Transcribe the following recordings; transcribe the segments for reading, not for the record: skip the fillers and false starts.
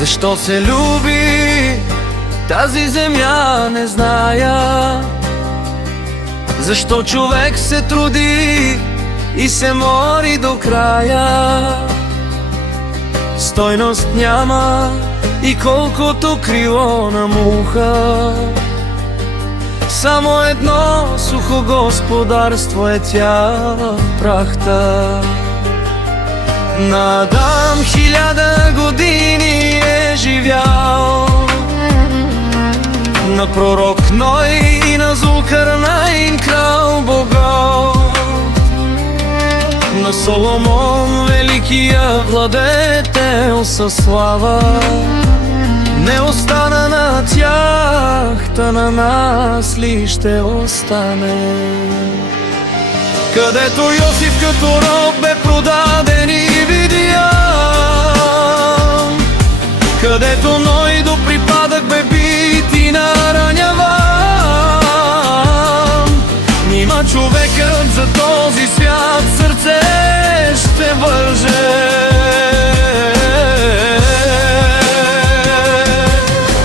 Защо се люби тази земя, не зная. Защо човек се труди и се мори до края. Стойност няма и колкото крило на муха. Само едно сухо господарство е тя, прахта. На Адам 1000 години е живял, на пророк Ной и на Зулкарнайн крал богов, на Соломон великия владетел със слава. Не остана на тях, та на нас ли ще остане? Където Йосиф като роб бе продаден и видян, където Ной до припадък бе бит и нараняван, нима човекът за този свят сърце ще върже.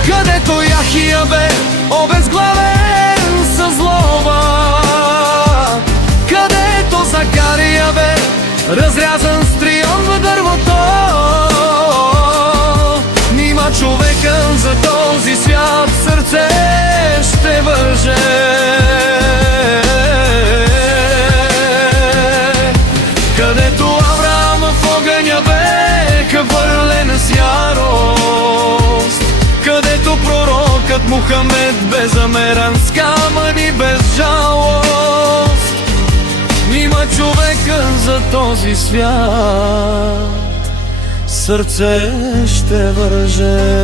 Където Яхия бе обезглавен със злоба, където Закария бе разрязан с трион в дървото, нима човекът за този свят сърце ще върже. Където Авраам в огъня бе хвърлен с ярост, където пророкът Мухамед бе замеран с камъни без жалост, нима човекът за този свят сърце ще върже.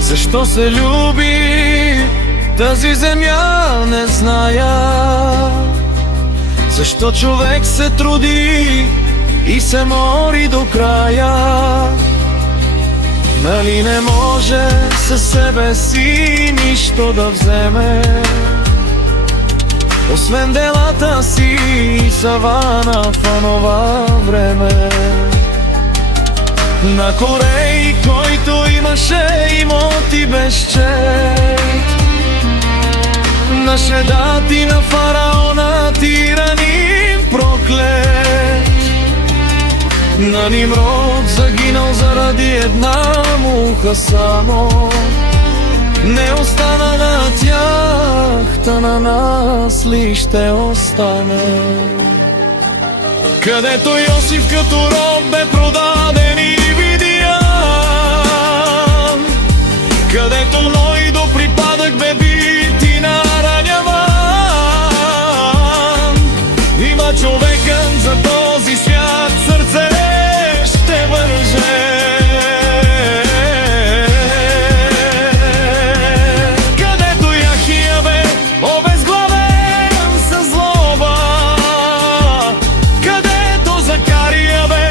Защо се люби тази земя, не зная. Защо човек се труди и се мори до края. Нали не може със себе си нищо да вземе, освен делата си и савана в онова време. На Корей, който имаше имоти без чест, на Шедат и на фараона тиранин проклет, на Нимрод загинал заради една муха само. Не остана на тях, та на нас ли ще остане? Където Йосиф като роб бе продаден и видян, където Ной до припадък бе бит и нараняван, има човекът за този свят сърце ще върже. Където Яхия бе обезглавен със злоба, където Закария бе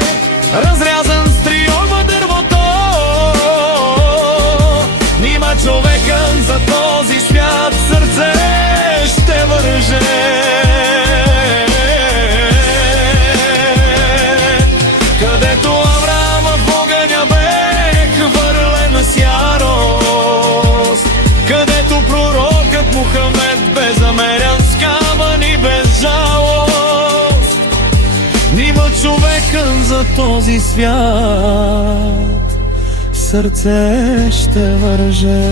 разрязан с трион в дървото, нима човекът за този свят сърце ще върже. Където Авраам в огъня бе хвърлен с ярост, където пророкът Мухамед бе замерян с камъни без жалост, нима човекът за този свят сърце ще върже.